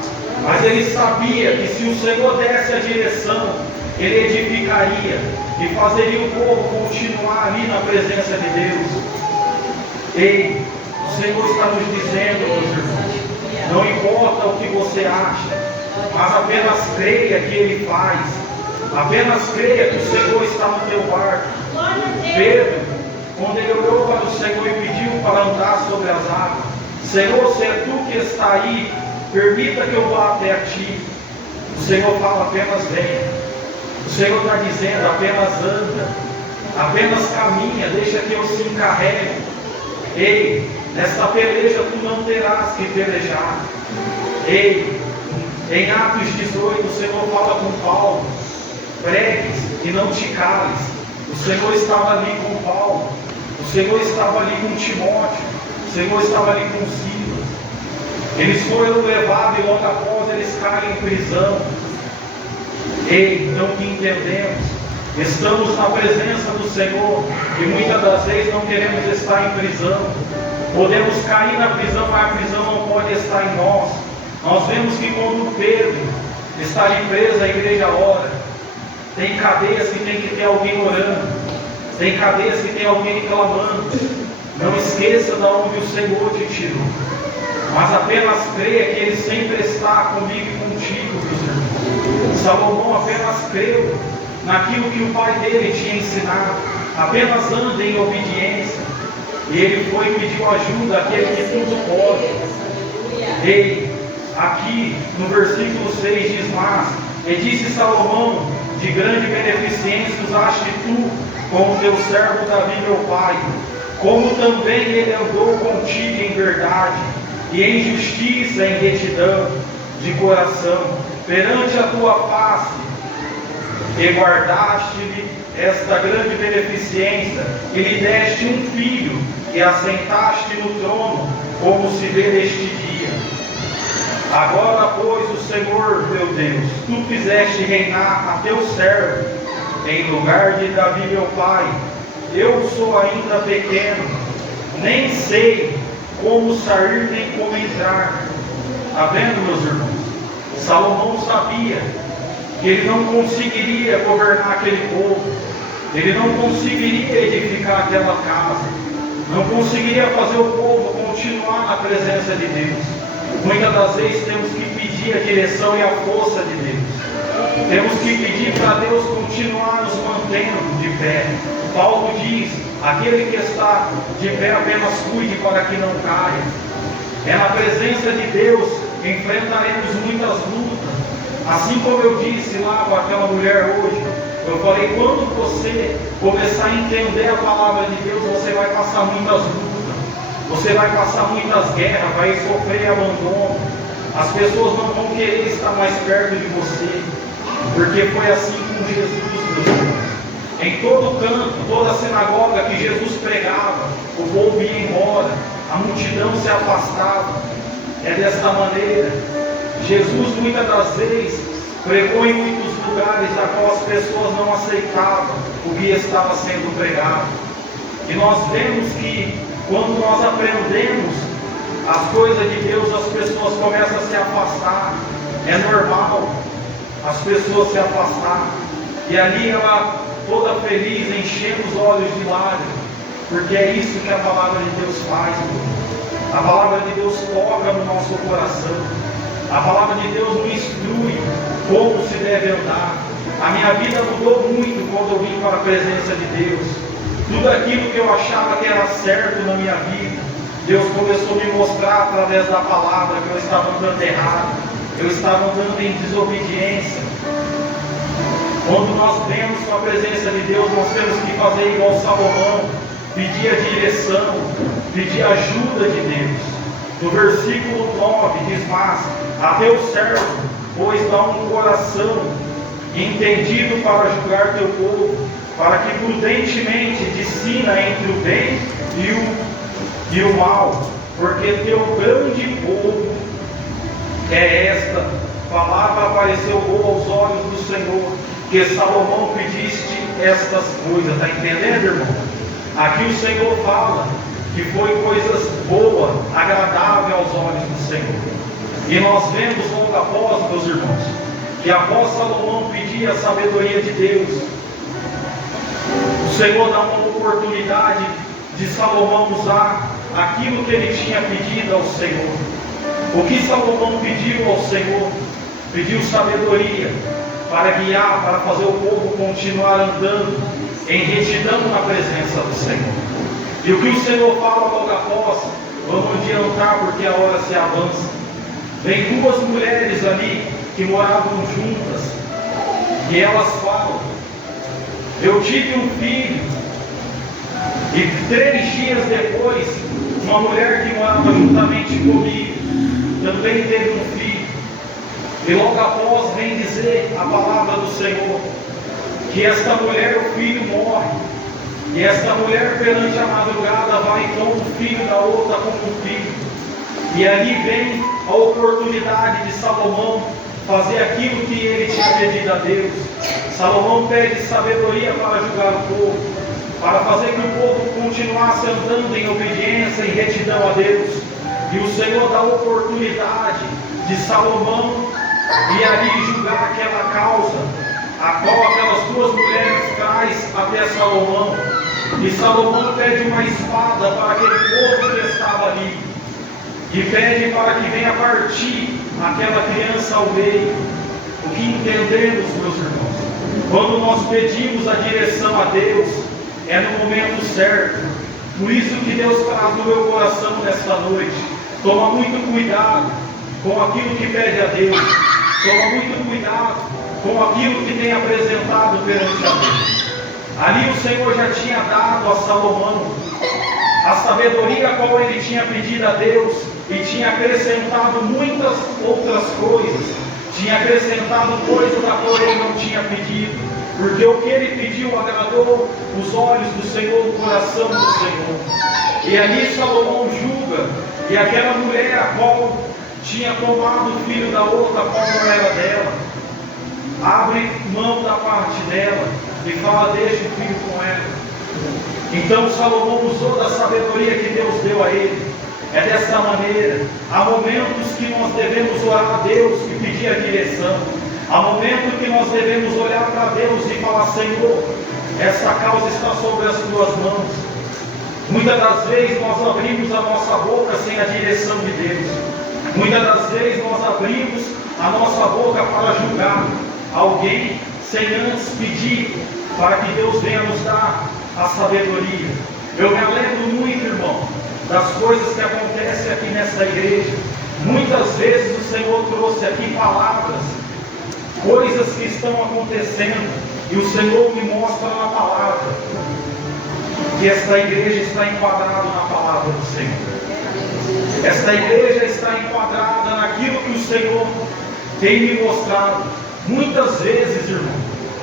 Mas ele sabia que se o Senhor desse a direção, ele edificaria e fazeria o povo continuar ali na presença de Deus. Ei, o Senhor está nos dizendo, meus irmãos, não importa o que você acha, mas apenas creia que Ele faz. Apenas creia que o Senhor está no teu barco. Pedro, quando ele olhou para o Senhor e pediu para andar sobre as águas, Senhor, se é Tu que está aí, permita que eu vá até a Ti. O Senhor fala, apenas venha. O Senhor está dizendo, apenas anda, apenas caminha, deixa que eu se encarregue. Ei, nesta peleja tu não terás que pelejar. Ei, Em Atos 18, o Senhor fala com Paulo: pregues e não te cales. O Senhor estava ali com Paulo, o Senhor estava ali com Timóteo, o Senhor estava ali com Silas. Eles foram levados e logo após eles caem em prisão. Ei, então o que entendemos? Estamos na presença do Senhor e muitas das vezes não queremos estar em prisão. Podemos cair na prisão, mas a prisão não pode estar em nós. Nós vemos que quando Pedro está ali preso, a igreja ora. Tem cadeias que tem que ter alguém orando. Tem cadeias que tem alguém clamando. Não esqueça de onde o Senhor te tirou. Mas apenas creia que Ele sempre está comigo e contigo, meus irmãos. Salomão apenas creu naquilo que o pai dele tinha ensinado. Apenas ande em obediência. E ele foi e pediu ajuda àquele que tudo pode. Ei, aqui no versículo 6 diz: mas, e disse Salomão, de grande beneficência usaste tu com o teu servo Davi meu pai, como também ele andou contigo em verdade, e em justiça, em retidão de coração, perante a tua face, e guardaste-lhe esta grande beneficência, e lhe deste um filho, e assentaste no trono, como se vê neste dia. Agora, pois, o Senhor, meu Deus, tu fizeste reinar a teu servo, em lugar de Davi, meu pai. Eu sou ainda pequeno, nem sei como sair, nem como entrar. Está vendo, meus irmãos? Salomão sabia que ele não conseguiria governar aquele povo, ele não conseguiria edificar aquela casa, não conseguiria fazer o povo continuar na presença de Deus. Muitas das vezes temos que pedir a direção e a força de Deus. Temos que pedir para Deus continuar nos mantendo de pé. Paulo diz: aquele que está de pé apenas cuide para que não caia. É na presença de Deus que enfrentaremos muitas lutas. Assim como eu disse lá para aquela mulher hoje, eu falei: quando você começar a entender a palavra de Deus, você vai passar muitas lutas, você vai passar muitas guerras, vai sofrer abandono. As pessoas não vão querer estar mais perto de você, porque foi assim com Jesus, meus irmãos. Em todo canto, toda sinagoga que Jesus pregava, o povo ia embora, a multidão se afastava. É desta maneira. Jesus muitas das vezes pregou em muitos lugares a qual as pessoas não aceitavam o que estava sendo pregado. E nós vemos que quando nós aprendemos as coisas de Deus, as pessoas começam a se afastar. É normal as pessoas se afastar. E ali ela, toda feliz, enchendo os olhos de lágrimas, porque é isso que a palavra de Deus faz. A palavra de Deus toca no nosso coração. A palavra de Deus nos instrui como se deve andar. A minha vida mudou muito quando eu vim para a presença de Deus. Tudo aquilo que eu achava que era certo na minha vida, Deus começou a me mostrar através da palavra que eu estava andando errado, eu estava andando em desobediência. Quando nós vemos a presença de Deus, nós temos que fazer igual Salomão, pedir a direção, pedir a ajuda de Deus. No versículo 9 diz: mas a teu servo, pois dá um coração entendido para julgar teu povo, para que prudentemente discina entre o bem e o mal, porque teu grande povo é esta. Palavra apareceu boa aos olhos do Senhor, que Salomão pediste estas coisas. Está entendendo, irmão? Aqui o Senhor fala que foi coisas boas, agradáveis aos olhos do Senhor. E nós vemos logo após, meus irmãos, que após Salomão pedir a sabedoria de Deus, o Senhor dá uma oportunidade de Salomão usar aquilo que ele tinha pedido ao Senhor. O que Salomão pediu ao Senhor? Pediu sabedoria para guiar, para fazer o povo continuar andando em retidão na presença do Senhor. E o que o Senhor fala logo após, vamos adiantar porque a hora se avança. Vem duas mulheres ali que moravam juntas, e elas falam: eu tive um filho, e 3 dias depois, uma mulher que morava juntamente comigo também teve um filho. E logo após vem dizer a palavra do Senhor, que esta mulher, o filho morre, e esta mulher perante a madrugada vai com o filho da outra como um filho. E ali vem a oportunidade de Salomão fazer aquilo que ele tinha pedido a Deus. Salomão pede sabedoria para julgar o povo, para fazer que o povo continuasse andando em obediência e retidão a Deus. E o Senhor dá a oportunidade de Salomão ir ali julgar aquela causa, a qual aquelas duas mulheres traz até Salomão. E Salomão pede uma espada para aquele povo que estava ali, e pede para que venha partir aquela criança ao meio. O que entendemos, meus irmãos? Quando nós pedimos a direção a Deus, é no momento certo. Por isso que Deus traz no meu coração nesta noite. Toma muito cuidado com aquilo que pede a Deus. Toma muito cuidado com aquilo que tem apresentado perante a Deus. Ali o Senhor já tinha dado a Salomão a sabedoria a qual ele tinha pedido a Deus, e tinha acrescentado muitas outras coisas. Tinha acrescentado coisas a qual ele não tinha pedido, porque o que ele pediu agradou os olhos do Senhor, o coração do Senhor. E ali Salomão julga, e aquela mulher a qual tinha tomado o filho da outra, a qual não era dela, abre mão da parte dela e fala: deixa o filho com ela. Então Salomão usou da sabedoria que Deus deu a ele. É desta maneira. Há momentos que nós devemos orar a Deus e pedir a direção. Há momentos que nós devemos olhar para Deus e falar: Senhor, esta causa está sobre as tuas mãos. Muitas das vezes nós abrimos a nossa boca sem a direção de Deus. Muitas das vezes nós abrimos a nossa boca para julgar alguém sem antes pedir para que Deus venha nos dar a sabedoria. Eu me alegro muito, irmão, das coisas que acontecem aqui nessa igreja. Muitas vezes o Senhor trouxe aqui palavras, coisas que estão acontecendo, e o Senhor me mostra na palavra que esta igreja está enquadrada na palavra do Senhor. Esta igreja está enquadrada naquilo que o Senhor tem me mostrado. Muitas vezes, irmão,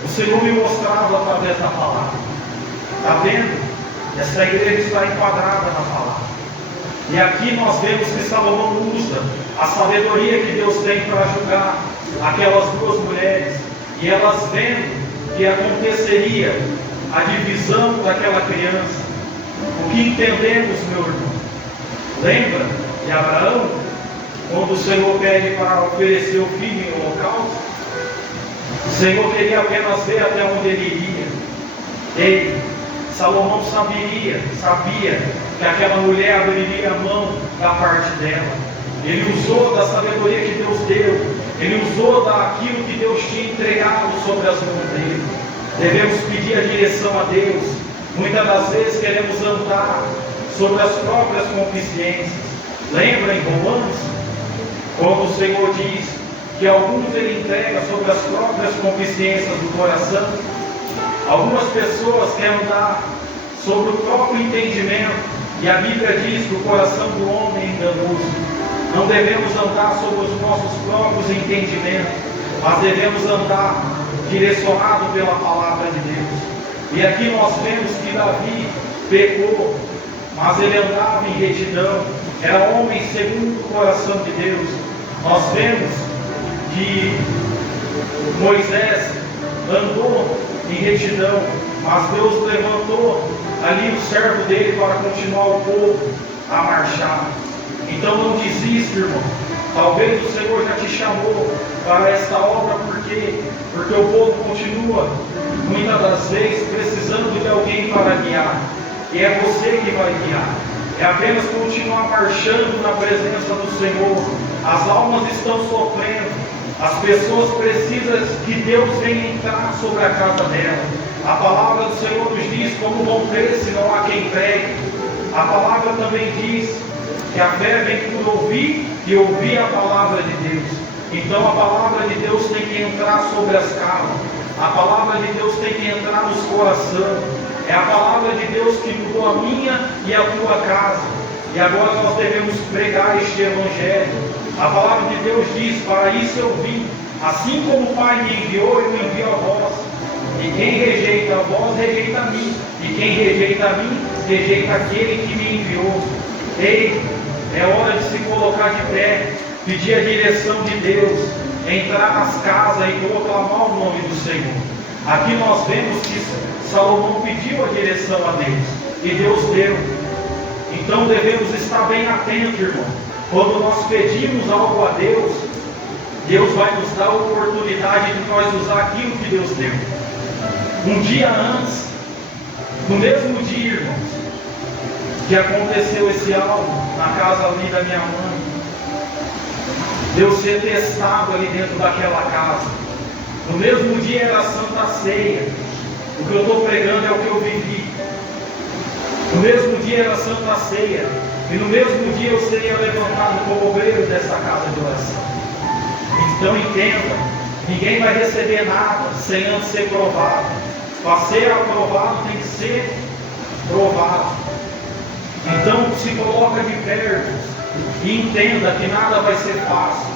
o Senhor me mostrava através da palavra. Está vendo? Esta igreja está enquadrada na palavra. E aqui nós vemos que Salomão usa a sabedoria que Deus tem para julgar aquelas duas mulheres. E elas vendo que aconteceria a divisão daquela criança. O que entendemos, meu irmão? Lembra de Abraão? Quando o Senhor pede para oferecer o filho em holocausto, o Senhor queria apenas ver até onde ele iria. Salomão sabia que aquela mulher abriria a mão da parte dela. Ele usou da sabedoria que Deus deu. Ele usou daquilo que Deus tinha entregado sobre as mãos dele. Devemos pedir a direção a Deus. Muitas das vezes queremos andar sobre as próprias concupiscências. Lembra em Romanos? Quando o Senhor diz que alguns ele entrega sobre as próprias concupiscências do coração. Algumas pessoas querem andar sobre o próprio entendimento, e a Bíblia diz que o coração do homem é enganoso. Não devemos andar sobre os nossos próprios entendimentos, mas devemos andar direcionado pela palavra de Deus. E aqui nós vemos que Davi pecou, mas ele andava em retidão, era homem segundo o coração de Deus. Nós vemos que Moisés andou em retidão, mas Deus levantou ali o servo dele para continuar o povo a marchar. Então não desista, irmão. Talvez o Senhor já te chamou para esta obra, porque o povo continua muitas das vezes precisando de alguém para guiar, e é você que vai guiar. É apenas continuar marchando na presença do Senhor. As almas estão sofrendo. As pessoas precisam que Deus venha entrar sobre a casa dela. A palavra do Senhor nos diz: como vão crer se não há quem pregue? A palavra também diz que a fé vem por ouvir e ouvir a palavra de Deus. Então a palavra de Deus tem que entrar sobre as casas. A palavra de Deus tem que entrar nos corações. É a palavra de Deus que mudou a minha e a tua casa. E agora nós devemos pregar este Evangelho. A palavra de Deus diz: para isso eu vim. Assim como o Pai me enviou, eu envio a vós. E quem rejeita a vós, rejeita a mim. E quem rejeita a mim, rejeita aquele que me enviou. Ei, é hora de se colocar de pé, pedir a direção de Deus, entrar nas casas e proclamar o nome do Senhor. Aqui nós vemos que Salomão pediu a direção a Deus, e Deus deu. Então devemos estar bem atentos, irmão. Quando nós pedimos algo a Deus, Deus vai nos dar a oportunidade de nós usar aquilo que Deus deu. Um dia antes, no mesmo dia, irmãos, que aconteceu esse algo na casa ali da minha mãe, Deus ser testado ali dentro daquela casa. No mesmo dia era a Santa Ceia. O que eu estou pregando é o que eu vivi. No mesmo dia era a Santa Ceia. E no mesmo dia eu seria levantado como obreiro dessa casa de oração. Então entenda, ninguém vai receber nada sem antes ser provado. Para ser aprovado tem que ser provado. Então se coloca de pé, irmãos, e entenda que nada vai ser fácil.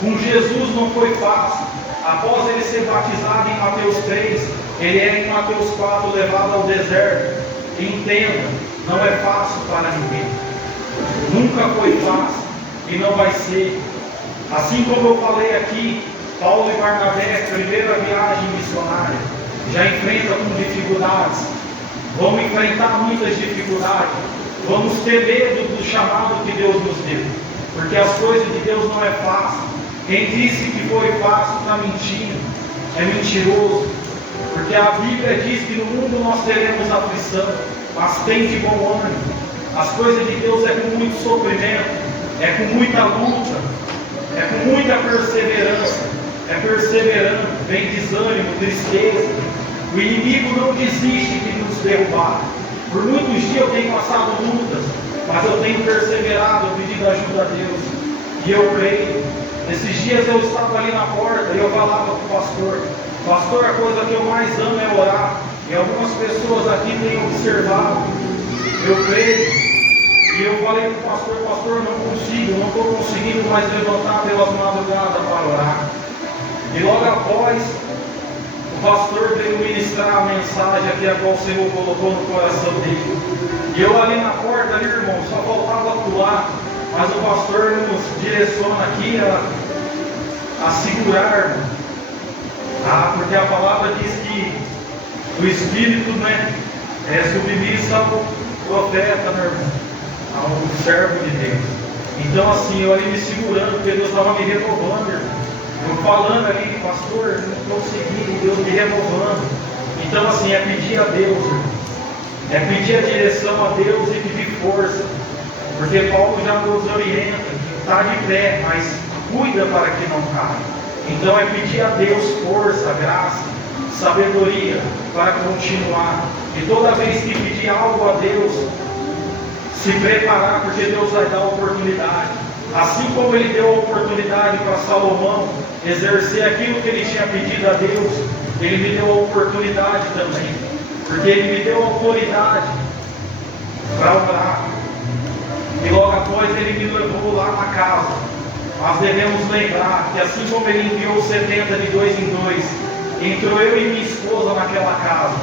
Com Jesus não foi fácil. Após ele ser batizado em Mateus 3, ele é em Mateus 4 levado ao deserto. E entenda, não é fácil para ninguém. Nunca foi fácil e não vai ser. Assim como eu falei aqui, Paulo e Barnabé, primeira viagem missionária, já enfrentam com dificuldades. Vamos enfrentar muitas dificuldades. Vamos ter medo do chamado que Deus nos deu, porque as coisas de Deus não é fácil. Quem disse que foi fácil está mentindo, é mentiroso, porque a Bíblia diz que no mundo nós teremos aflição, mas tem de bom ânimo. As coisas de Deus é com muito sofrimento, é com muita luta, é com muita perseverança, é perseverando, vem desânimo, tristeza. O inimigo não desiste de nos derrubar. Por muitos dias eu tenho passado lutas, mas eu tenho perseverado, pedindo ajuda a Deus. E eu creio. Esses dias eu estava ali na porta e eu falava para o pastor, a coisa que eu mais amo é orar. E algumas pessoas aqui têm observado. Eu creio. E eu falei para o pastor, não estou conseguindo mais levantar pelas madrugadas para orar. E logo após, o pastor veio ministrar a mensagem aqui, a qual o Senhor colocou no coração dele. E eu ali na porta, ali, irmão, só faltava pular, mas o pastor nos direciona aqui a segurar, irmão. Porque a palavra diz que o Espírito, né, é submisso ao profeta, meu irmão, ao servo de Deus. Então assim, eu ali me segurando, porque Deus estava me renovando, irmão. Eu falando ali, pastor, não consegui, Deus me renovando. Então assim, é pedir a Deus, irmão. É pedir a direção a Deus e pedir força. Porque Paulo já nos orienta, que está de pé, mas cuida para que não caia. Então é pedir a Deus força, graça, sabedoria para continuar. E toda vez que pedir algo a Deus, se preparar, porque Deus vai dar a oportunidade. Assim como ele deu a oportunidade para Salomão exercer aquilo que ele tinha pedido a Deus, ele me deu a oportunidade também, porque ele me deu a autoridade para orar. E logo após ele me levou lá na casa. Mas devemos lembrar que assim como ele enviou 70 de 2 em 2, entrou eu e minha esposa naquela casa,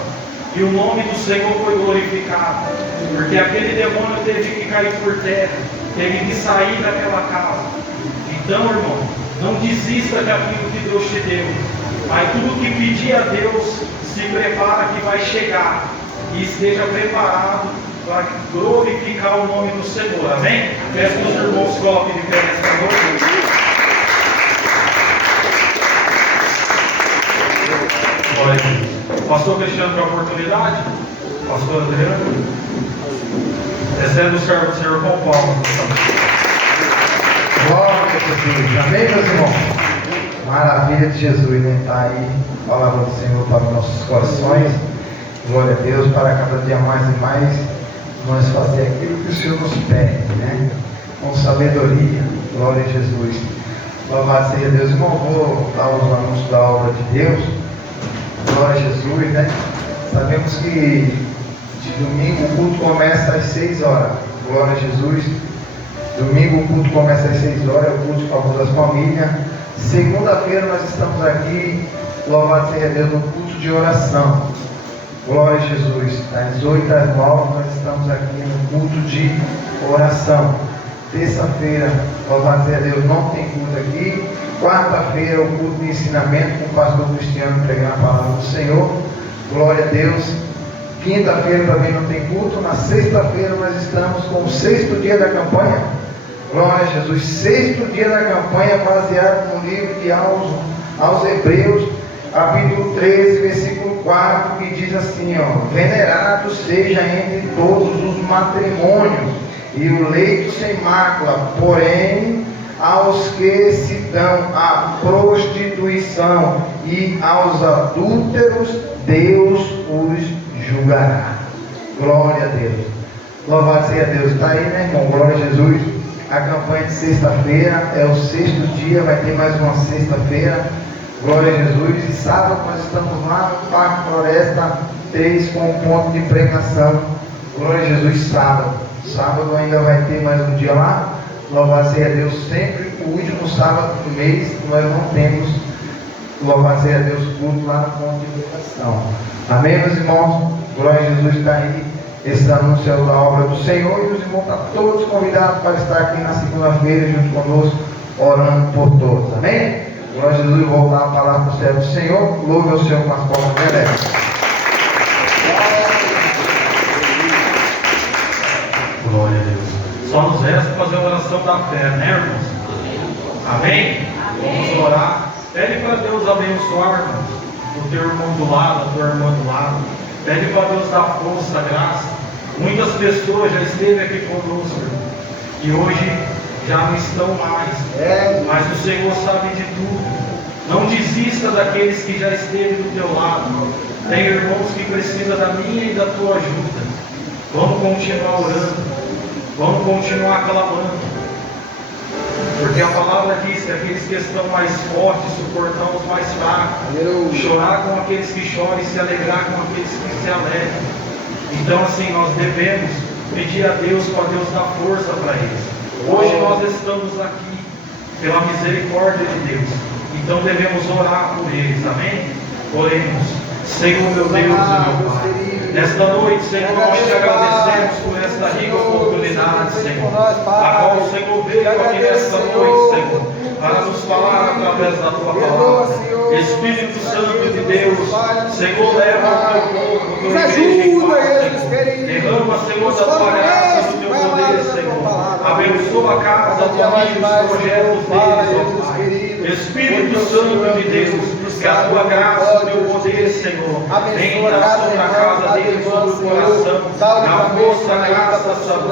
e o nome do Senhor foi glorificado, porque aquele demônio teve que cair por terra, teve que sair daquela casa. Então, irmão, não desista daquilo que Deus te deu, mas tudo que pedir a Deus, se prepara que vai chegar, e esteja preparado para glorificar o nome do Senhor. Amém? Peço que os irmãos se coloquem de pé nesta noite. Glória a Deus. Pastor Cristiano, para a oportunidade. Pastor Adriano. Recebe o servo do Senhor com palmas. Glória a Jesus. Amém, meus irmãos? Maravilha de Jesus, né? Está aí a palavra do Senhor para os nossos corações. Glória a Deus, para cada dia mais e mais nós fazer aquilo que o Senhor nos pede, né? Com sabedoria. Glória a Jesus. Louvado seja Deus. Irmão, vou dar os anúncios da obra de Deus. Glória a Jesus, né? Sabemos que Domingo o culto começa às 6 horas. Glória a Jesus. Domingo o culto começa às 6 horas, é o culto em favor das famílias. Segunda-feira nós estamos aqui, louvado seja Deus, no culto de oração. Glória a Jesus. Das 8 às 9 nós estamos aqui no culto de oração. Terça-feira, louvado seja Deus, não tem culto aqui. Quarta-feira, o culto de ensinamento com o pastor Cristiano pregando a palavra do Senhor. Glória a Deus. Quinta-feira também não tem culto. Na sexta-feira nós estamos com o 6º dia da campanha. Glória a Jesus. 6º dia da campanha, baseado no livro de aos Hebreus, capítulo 13, versículo 4, que diz assim, venerado seja entre todos os matrimônios e o leito sem mácula, porém aos que se dão à prostituição e aos adúlteros Deus os julgará. Glória a Deus. Louvado seja Deus. Está aí, né, irmão? Glória a Jesus. A campanha de sexta-feira é o 6º dia, vai ter mais uma sexta-feira. Glória a Jesus. E sábado nós estamos lá no Parque Floresta 3 com um ponto de pregação. Glória a Jesus, sábado. Sábado ainda vai ter mais um dia lá. Louvado seja Deus, sempre o último sábado do mês nós não temos, louvado seja Deus, culto lá no ponto de pregação. Amém, meus irmãos? Glória a Jesus, está aí esse anúncio da obra do Senhor, e os irmãos estão todos convidados para estar aqui na segunda-feira junto conosco, orando por todos. Amém? Glória a Jesus, vou dar a palavra para o servo do Senhor. Louve ao Senhor com as palmas de alegria. Glória a Deus. Só nos resta fazer a oração da fé, né, irmãos? Amém? Vamos orar. Pede para Deus abençoar, irmãos, o teu irmão do lado, a tua irmã do lado. Pede para Deus dar força, graça. Muitas pessoas já esteve aqui conosco, irmão, e hoje já não estão mais. Mas o Senhor sabe de tudo. Não desista daqueles que já esteve do teu lado. Tem irmãos que precisam da minha e da tua ajuda. Vamos continuar orando. Vamos continuar clamando. Porque a palavra diz que aqueles que estão mais fortes suportam os mais fracos. Chorar com aqueles que choram e se alegrar com aqueles que se alegram. Então assim, nós devemos pedir a Deus para Deus dar força para eles. Hoje nós estamos aqui pela misericórdia de Deus. Então devemos orar por eles, amém? Oremos. Senhor meu Deus e meu Pai, nesta noite, Senhor, nós te agradecemos por esta rica oportunidade, Senhor, a qual o Senhor veio aqui nesta noite, Senhor, para nos falar através da tua palavra. Espírito Santo de Deus, Senhor, leva o teu povo, o teu igreja em paz, Senhor. Derrama, Senhor, da tua graça, do teu poder, Senhor. Abençoa a casa, a família, os projetos deles, ó Pai. Espírito Santo de Deus, que a tua graça, o teu poder, Senhor, entra sobre a casa deles, sobre o coração, na força, graça, Senhor.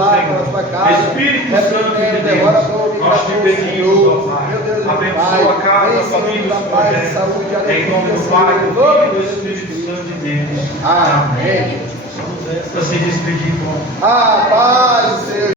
Espírito Santo de Deus, nós te pedimos, ó Pai, abençoa a casa, a família, os projetos, em nome do Pai, do Filho e do Espírito Santo de Deus. Amém. Para se despedir, com a paz, Senhor.